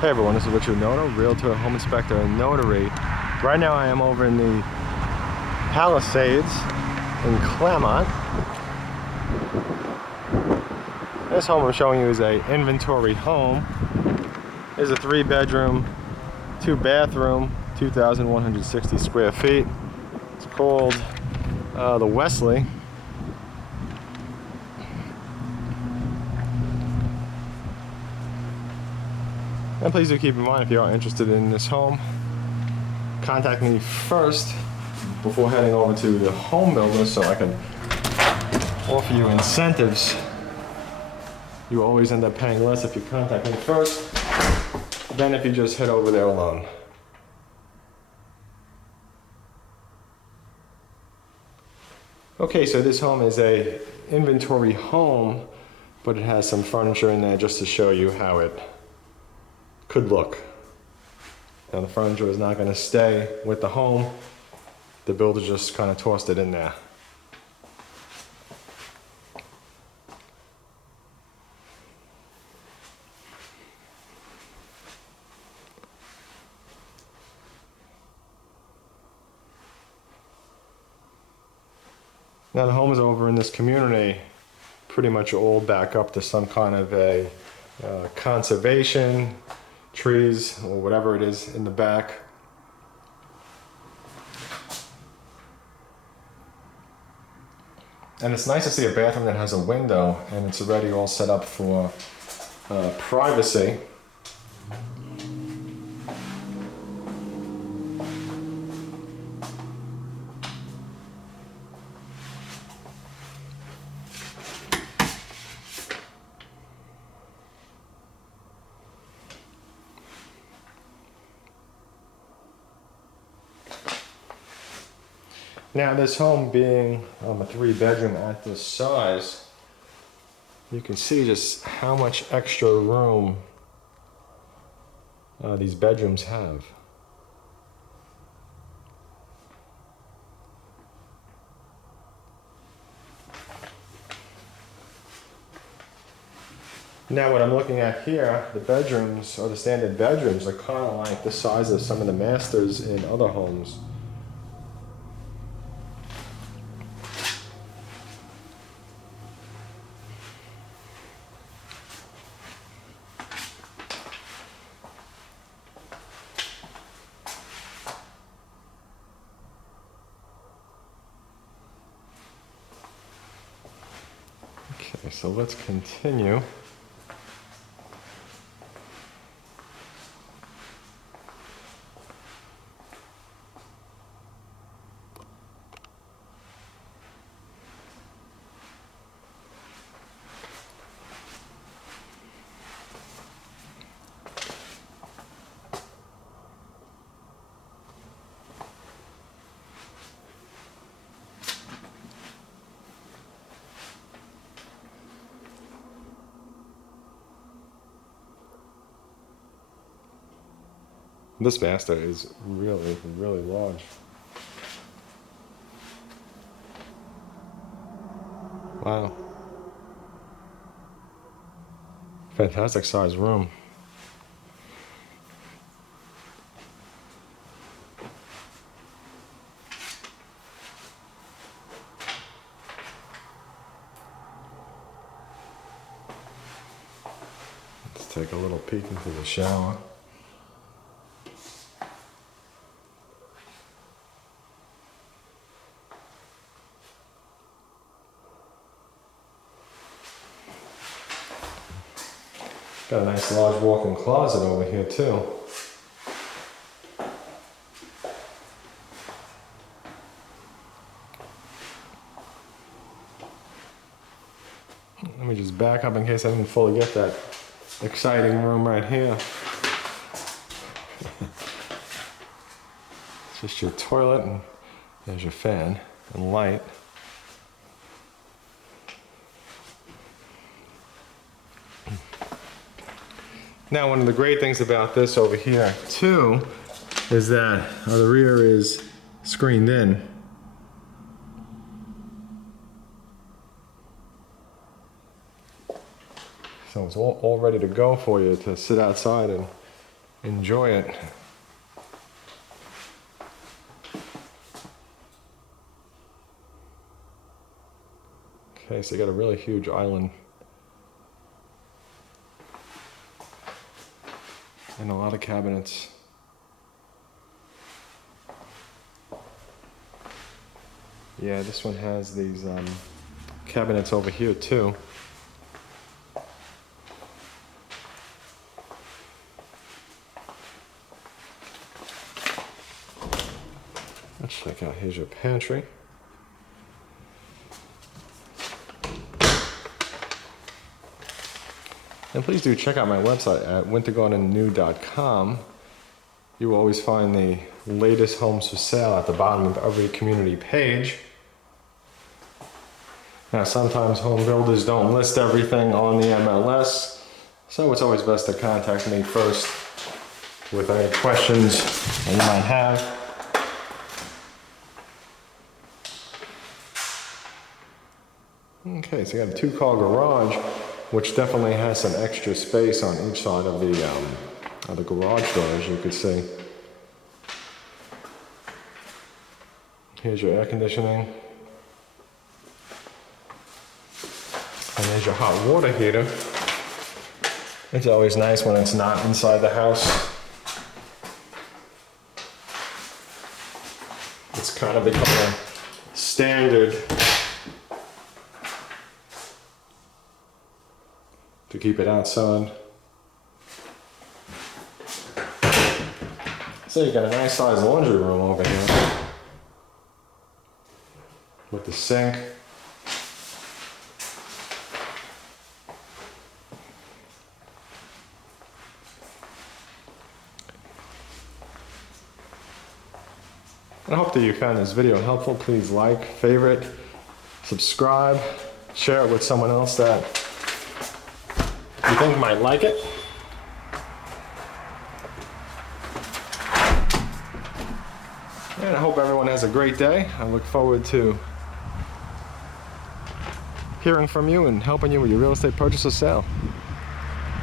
Hey everyone, this is Richard Noto, Realtor, Home Inspector, and Notary. Right now I am over in the Palisades in Clermont. This home I'm showing you is a inventory home. It's a 3-bedroom, 2-bathroom, 2,160 square feet. It's called the Wesley. And please do keep in mind, if you are interested in this home, contact me first before heading over to the home builder so I can offer you incentives. You always end up paying less if you contact me first than if you just head over there alone. Okay, so this home is a inventory home, but it has some furniture in there just to show you how it could look. Now the furniture is not going to stay with the home. The builder just kind of tossed it in there. Now the homes over in this community pretty much all back up to some kind of a conservation, trees or whatever it is in the back. And it's nice to see a bathroom that has a window and it's already all set up for privacy. Now this home being a 3-bedroom at this size, you can see just how much extra room these bedrooms have. Now what I'm looking at here, the bedrooms, or the standard bedrooms, are kind of like the size of some of the masters in other homes. Okay, so let's continue. This master is really, really large. Wow. Fantastic size room. Let's take a little peek into the shower. Got a nice large walk-in closet over here too. Let me just back up in case I didn't fully get that exciting room right here. It's just your toilet, and there's your fan and light. Now, one of the great things about this over here too is that the rear is screened in. So it's all ready to go for you to sit outside and enjoy it. Okay, so you got a really huge island. And a lot of cabinets. Yeah, this one has these cabinets over here too. Let's check out, here's your pantry. And please do check out my website at wintergardennew.com. You will always find the latest homes for sale at the bottom of every community page. Now, sometimes home builders don't list everything on the MLS, so it's always best to contact me first with any questions that you might have. Okay, so you got a 2-car garage, which definitely has some extra space on each side of the garage door, as you can see. Here's your air conditioning. And there's your hot water heater. It's always nice when it's not inside the house. It's kind of become a standard to keep it outside. So you got a nice sized laundry room over here with the sink. I hope that you found this video helpful. Please like, favorite, subscribe, share it with someone else that you think might like it. And I hope everyone has a great day. I look forward to hearing from you and helping you with your real estate purchase or sale.